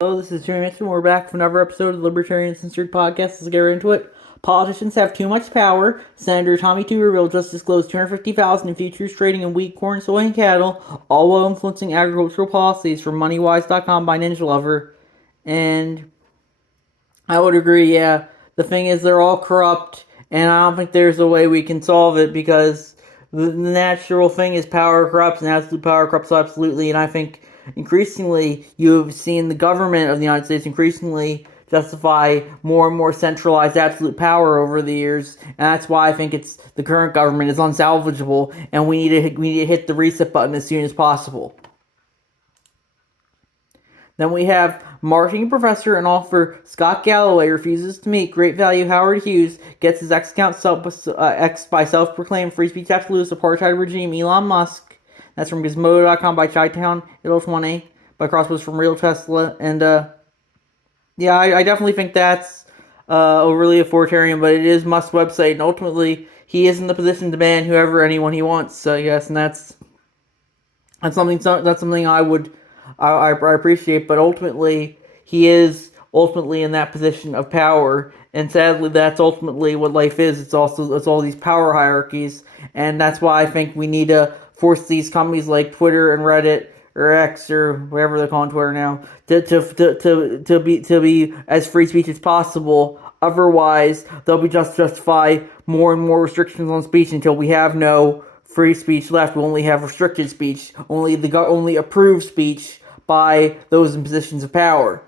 Hello, this is Jimmy Mitchell. We're back for another episode of the Libertarian Uncensored podcast. Let's get right into it. Politicians have too much power. Senator Tommy Tuberville just disclosed $250,000 in futures trading in wheat, corn, soy, and cattle, all while influencing agricultural policies from MoneyWise.com by Ninja Lover. And I would agree, yeah. The thing is, they're all corrupt, and I don't think there's a way we can solve it because the natural thing is power corrupts, and absolute power corrupts absolutely. And I think increasingly you've seen the government of the United States increasingly justify more and more centralized absolute power over the years, and that's why I think it's the current government is unsalvageable, and we need to hit the reset button as soon as possible. Then we have marketing professor and author Scott Galloway refuses to meet great value Howard Hughes, gets his ex-account X by self-proclaimed free speech absolutist apartheid regime Elon Musk. That's from Gizmodo.com by Chi-Town, It'll 20, by Crossbows from Real Tesla. And yeah, I definitely think that's overly authoritarian, but it is Musk's website, and ultimately he is in the position to ban anyone he wants. So yes, and that's something I appreciate, but ultimately he is ultimately in that position of power, and sadly that's ultimately what life is. It's all these power hierarchies, and that's why I think we need to force these companies like Twitter and Reddit or X or whatever they're calling Twitter now to be as free speech as possible. Otherwise, they'll be justify more and more restrictions on speech until we have no free speech left. We only have restricted speech, only approved speech by those in positions of power.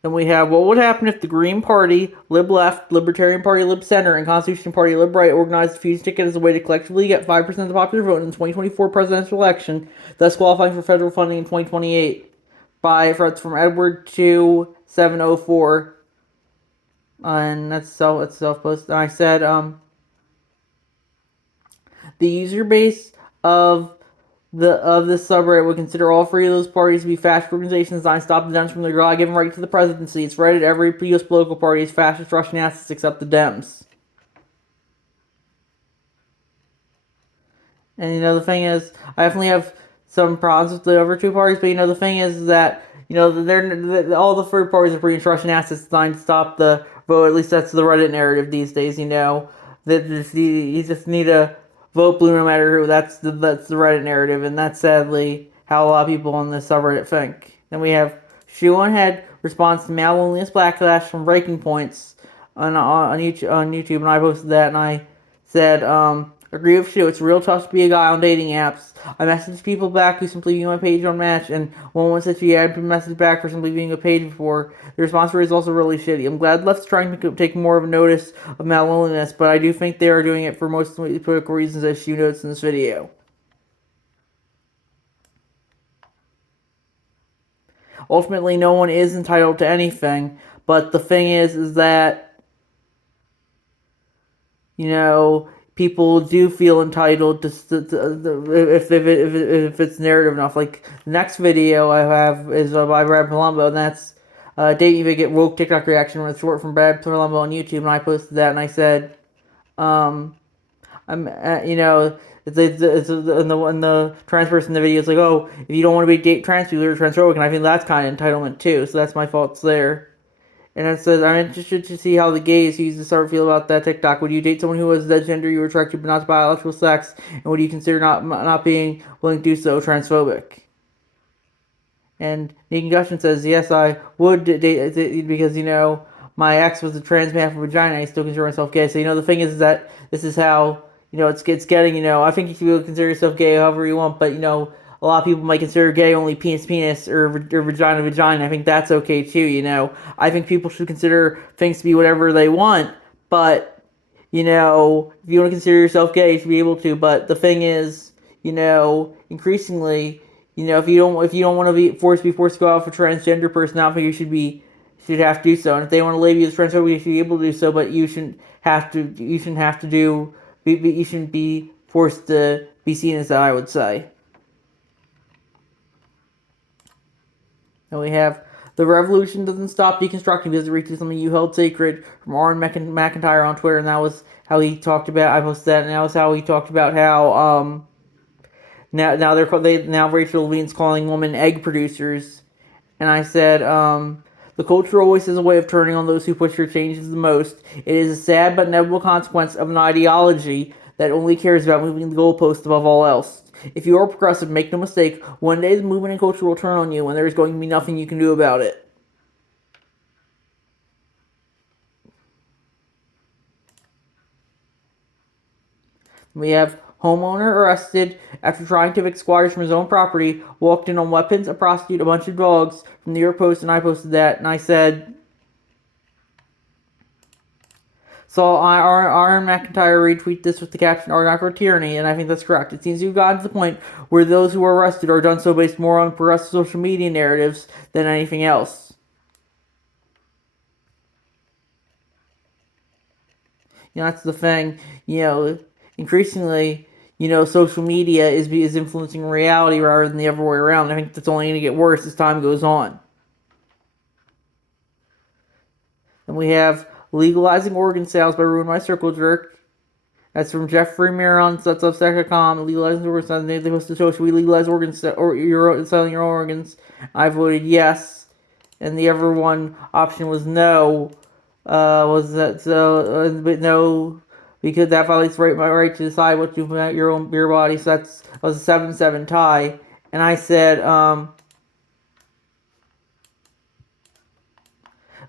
Then we have what would happen if the Green Party, Lib Left, Libertarian Party, Lib Center, and Constitution Party, Lib Right organized the Fusion ticket as a way to collectively get 5% of the popular vote in the 2024 presidential election, thus qualifying for federal funding in 2028. From Edward 2704. And that's self-posted. I said, the user base of this subreddit would consider all three of those parties to be fascist organizations designed to stop the Dems from their God-given right to the presidency. It's Reddit. Every U.S. political party is fascist Russian assets except the Dems. And the thing is, I definitely have some problems with the other two parties, but the thing is that they're all the third parties are pretty much Russian assets designed to stop the vote. At least that's the Reddit narrative these days. That you just need to vote blue no matter who. That's the Reddit narrative, and that's sadly how a lot of people on this subreddit think. Then we have Shoeonhead responds to male loneliness backlash from Breaking Points on YouTube, and I posted that, and I said, agree with you. It's real tough to be a guy on dating apps. I messaged people back who simply view my page on Match, and one said she had been messaged back for simply viewing a page before. The response rate is also really shitty. I'm glad left's trying to take more of a notice of malloneliness, but I do think they are doing it for mostly political reasons, as she notes in this video. Ultimately, no one is entitled to anything, but the thing is that people do feel entitled to if it's narrative enough. Like the next video I have is by Brad Palumbo, and that's dating to get woke TikTok reaction with short from Brad Palumbo on YouTube, and I posted that, and I said, I'm it's in the trans person in the video. It's like, oh, if you don't want to be trans people, you're transphobic, and I think that's kind of entitlement too. So that's my faults there. And it says, I'm interested to see how the gays use the start feel about that TikTok. Would you date someone who was that gender you were attracted but not to biological sex? And would you consider not being willing to do so transphobic? And Negan Gushin says, yes, I would date because, my ex was a trans man from vagina. I still consider myself gay. So, the thing is that this is how, it's getting, I think you can consider yourself gay however you want, but, a lot of people might consider gay only penis or vagina. I think that's okay too. I think people should consider things to be whatever they want, but if you want to consider yourself gay, you should be able to. But the thing is, increasingly, if you don't want to be forced to go out for transgender person, I don't think you should have to do so. And if they want to label you as transphobic, you should be able to do so, but you shouldn't have to you shouldn't be forced to be seen as that, I would say. And we have the revolution doesn't stop deconstructing because it reaches something you held sacred from Aaron McIntyre on Twitter, and that was how he talked about. I posted that, and that was how he talked about how Now Rachel Levine's calling women egg producers, and I said, the culture always has a way of turning on those who push for changes the most. It is a sad but inevitable consequence of an ideology that only cares about moving the goalpost above all else. If you are progressive, make no mistake, one day the movement and culture will turn on you, and there is going to be nothing you can do about it. We have homeowner arrested after trying to evict squatters from his own property, walked in on weapons, a prostitute, a bunch of dogs from the New York Post, and I posted that, and I said, saw Aaron McIntyre retweet this with the caption, "Are not for tyranny," and I think that's correct. It seems to have gotten to the point where those who are arrested are done so based more on progressive social media narratives than anything else. That's the thing. Increasingly, social media is influencing reality rather than the other way around. I think that's only going to get worse as time goes on. And we have legalizing organ sales by Ruin My Circle Jerk. That's from Jeffrey Miron, Substack.com. Legalizing organ sales. They post a show. Should we legalize organs or selling your own organs? I voted yes, and the other one option was no. Was that so? But no, because that violates my right to decide what you do with your body. So that was a 7-7 tie, and I said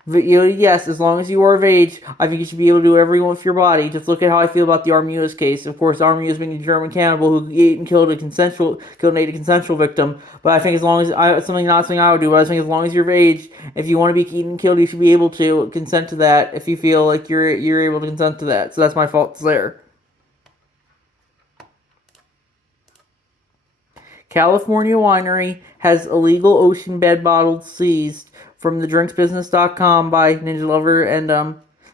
yes, as long as you are of age, I think you should be able to do whatever you want with your body. Just look at how I feel about the Armeu's case. Of course, Armeu's being a German cannibal who ate and killed a consensual victim. But I think as long as not something I would do, but I think as long as you're of age, if you want to be eaten and killed, you should be able to consent to that. If you feel like you're able to consent to that, so that's my fault there. California winery has illegal ocean bed bottles seized from thedrinksbusiness.com by Ninja Lover, and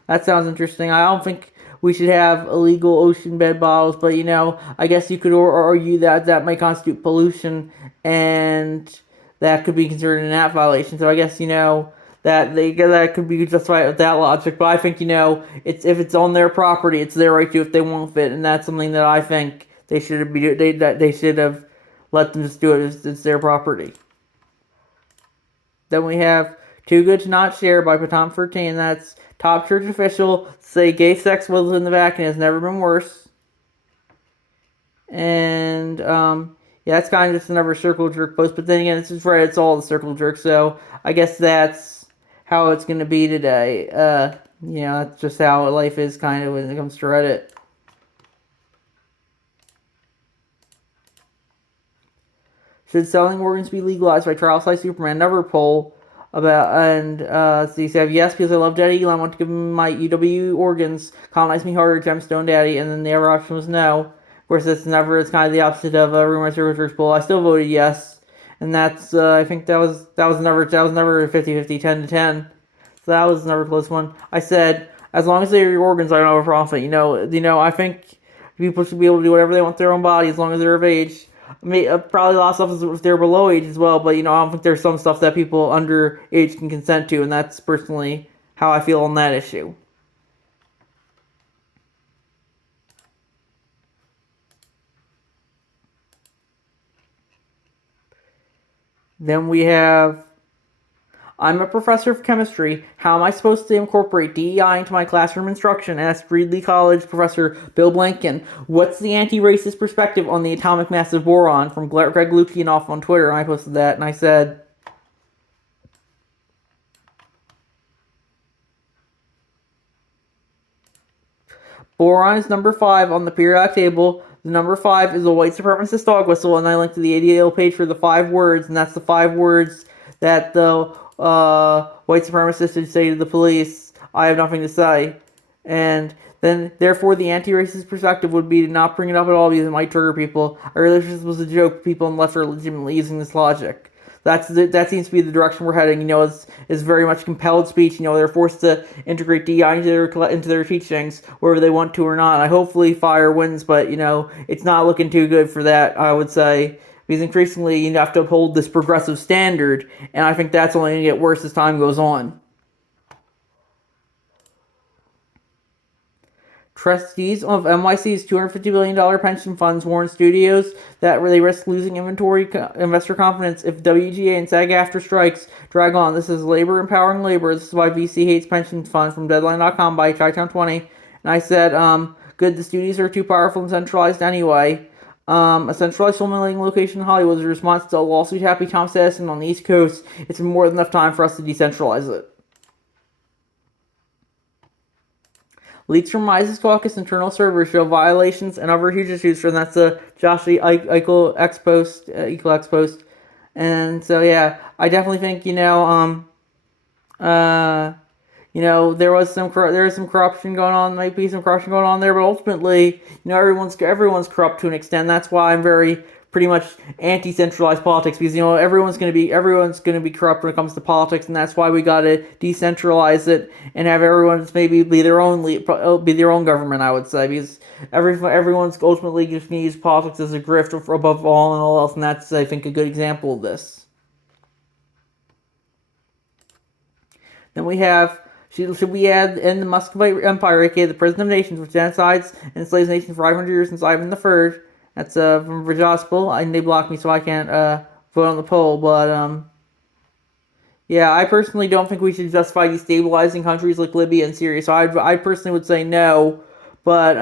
that sounds interesting. I don't think we should have illegal ocean bed bottles, but I guess you could argue that might constitute pollution, and that could be considered an act violation. So I guess that could be justified with that logic. But I think it's if it's on their property, it's their right to if they want it, and that's something that I think they should have let them just do it. It's their property. Then we have Too Good to Not Share by Paton 13. That's top church official say gay sex was in the Vatican has never been worse. And that's kind of just another circle jerk post. But then again, it's all the circle jerk. So I guess that's how it's going to be today. That's just how life is kind of when it comes to Reddit. Should selling organs be legalized by Trial Size Superman? Another poll about, and so you say yes because I love Daddy Elon. I want to give him my UW organs. Colonize me harder, Gemstone Daddy. And then the other option was no. Of course, it's kind of the opposite of Rumor Service poll. I still voted yes, and that's I think that was never 50-50, 10-10. So that was another close one. I said as long as they're your organs, I don't have a problem. I think people should be able to do whatever they want with their own body as long as they're of age. Probably a lot of stuff if they're below age as well, but I don't think there's some stuff that people under age can consent to, and that's personally how I feel on that issue. Then we have, I'm a professor of chemistry. How am I supposed to incorporate DEI into my classroom instruction? Asked Reedley College professor Bill Blanken. What's the anti-racist perspective on the atomic massive boron? From Greg Lukianoff on Twitter. And I posted that, and I said, boron is number 5 on the periodic table. The number 5 is a white supremacist dog whistle, and I linked to the ADL page for the 5 words, and that's the 5 words that the white supremacists should say to the police. I have nothing to say. And then, therefore, the anti-racist perspective would be to not bring it up at all because it might trigger people. I realize this was a joke. People on the left are legitimately using this logic. That seems to be the direction we're heading. It's very much compelled speech. They're forced to integrate DI into their teachings, whether they want to or not. Hopefully, fire wins, but it's not looking too good for that. I would say because increasingly you have to uphold this progressive standard, and I think that's only going to get worse as time goes on. Trustees of NYC's $250 billion pension funds warn studios that they risk losing investor confidence if WGA and SAG-AFTRA strikes drag on. This is labor empowering labor. This is why VC hates pension funds from Deadline.com by Chi-Town20. And I said, good, the studios are too powerful and centralized anyway. A centralized filmmaking location in Hollywood is a response to a lawsuit-happy Tom Citizen on the East Coast. It's been more than enough time for us to decentralize it. Leaks from Mises Caucus internal servers show violations and other huge issues. And that's a Josh Eichel X post, And so yeah, I definitely think there was some corruption going on. Might be some corruption going on there, but ultimately, everyone's corrupt to an extent. That's why I'm pretty much anti-centralized politics, because everyone's going to be corrupt when it comes to politics, and that's why we got to decentralize it and have everyone just maybe be their own government. I would say, because everyone's ultimately just going to use politics as a grift above all and all else, and that's, I think, a good example of this. Then we have. Should we add in the Muscovite Empire, aka the Prison of Nations, which genocides and enslaves nations for 500 years since Ivan III? That's from Vrajapol, and they blocked me, so I can't vote on the poll. But yeah, I personally don't think we should justify destabilizing countries like Libya and Syria. So I personally would say no. But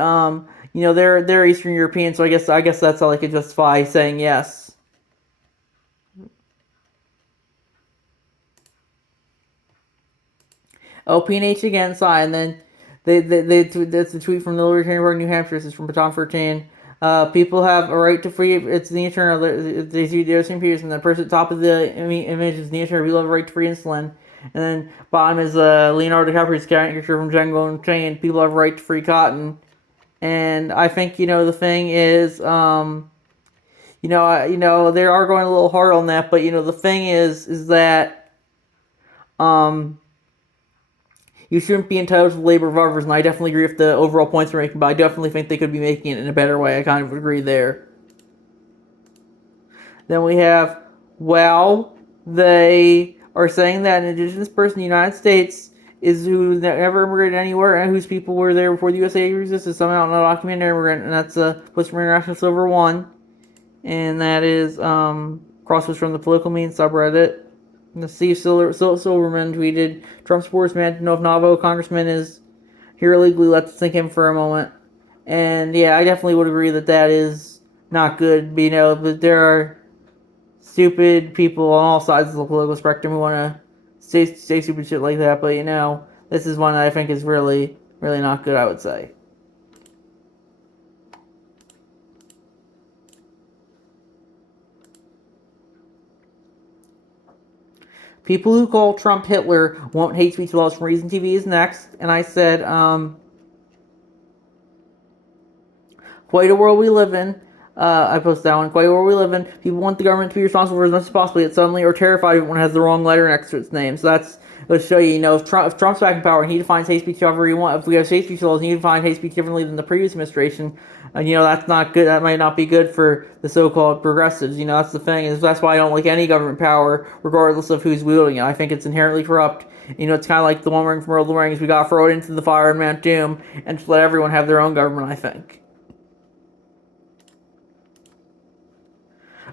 they're Eastern European, so I guess that's how I could justify saying yes. Oh, PNH again, sigh, and then that's a tweet from the Libertarian Party, New Hampshire. This is from Baton 13. People have a right to free. It's the eternal. They see the same Peters, and the person at the top of the image is the eternal. People have a right to free insulin, and then bottom is Leonardo DiCaprio's character from Django Unchained. People have a right to free cotton, and I think the thing is, they are going a little hard on that, but the thing is that you shouldn't be entitled to labor of others, and I definitely agree with the overall points they're making, but I definitely think they could be making it in a better way. I kind of agree there. Then we have, they are saying that an indigenous person in the United States is who never immigrated anywhere and whose people were there before the USA existed is somehow not a documented immigrant, and that's Post from International Silver 1. And that is crosswords from the Political Means subreddit. And Steve Silverman tweeted, Trump supporters man to know if Navajo congressman is here illegally. Let's think him for a moment. And yeah, I definitely would agree that is not good. But there are stupid people on all sides of the political spectrum who want to say stupid shit like that. But this is one that I think is really, really not good, I would say. People who call Trump Hitler won't hate speech laws from Reason TV is next. And I said, quite a world we live in. I posted that one. Quite a world we live in. People want the government to be responsible for as much as possible, yet suddenly are terrified if one has the wrong letter next to its name. So that's, let's show you, if Trump's back in power and he defines hate speech however he wants, if we have hate speech laws and he defines hate speech differently than the previous administration, that's not good. That might not be good for the so-called progressives. That's the thing. That's why I don't like any government power, regardless of who's wielding it. I think it's inherently corrupt. It's kind of like the one ring from Lord of the Rings. We got thrown into the fire in Mount Doom and just let everyone have their own government, I think.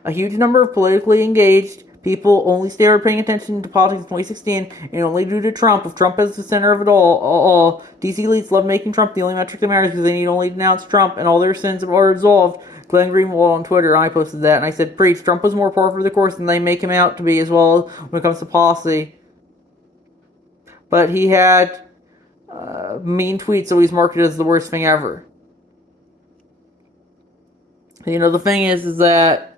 A huge number of politically engaged people only started paying attention to politics in 2016, and only due to Trump. With Trump as the center of it all, DC elites love making Trump the only metric that matters because they need only denounce Trump, and all their sins are absolved. Glenn Greenwald on Twitter, I posted that, and I said, preach, Trump was more par for the course than they make him out to be, as well when it comes to policy. But he had mean tweets, so he's marketed as the worst thing ever. The thing is that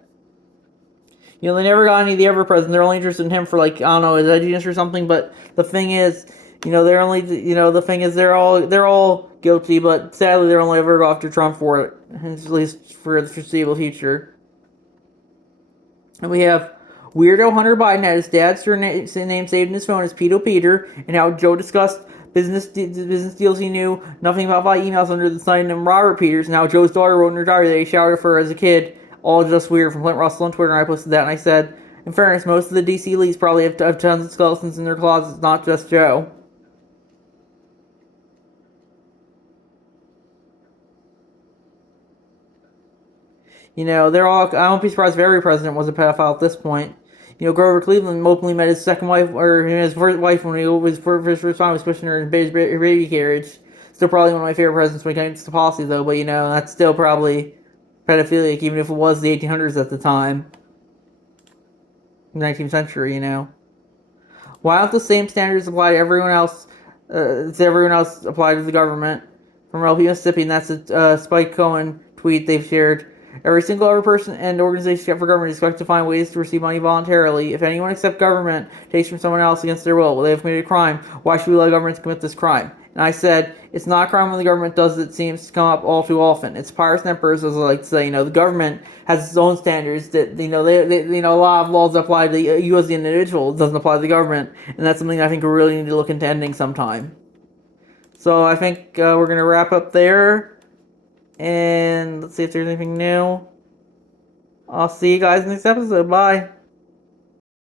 they never got any of the ever president. They're only interested in him for, his edginess or something. But the thing is, they're only, the thing is they're all guilty. But sadly, they're only ever go after Trump for it, at least for the foreseeable future. And we have weirdo Hunter Biden had his dad's surname saved in his phone as Pedo Peter, and how Joe discussed business deals he knew nothing about via emails under the pseudonym Robert Peters. And how Joe's daughter wrote in her diary that he showered for her as a kid. All just weird, from Clint Russell on Twitter, and I posted that, and I said, in fairness, most of the DC elites probably have tons of skeletons in their closets, not just Joe. You know, they're all. I won't be surprised if every president was a pedophile at this point. You know, Grover Cleveland openly met his second wife, or his first wife, when he was first time was pushing her in baby carriage. Still probably one of my favorite presidents when it comes to policy, though. But you know, that's still probably pedophilic, even if it was the 1800s at the time, 19th century. You know, why don't the same standards apply to everyone else? Apply to the government? From LP Mississippi, and that's a Spike Cohen tweet they've shared. Every single other person and organization except for government is expected to find ways to receive money voluntarily. If anyone except government takes from someone else against their will, they have committed a crime. Why should we allow government to commit this crime? And I said, it's not a crime when the government does it. It seems to come up all too often. It's pirates and emperors, as I like to say. You know, the government has its own standards that, you know, you know, a lot of laws that apply to you as the individual. It doesn't apply to the government. And that's something I think we really need to look into ending sometime. So I think we're going to wrap up there. And let's see if there's anything new. I'll see you guys next episode. Bye.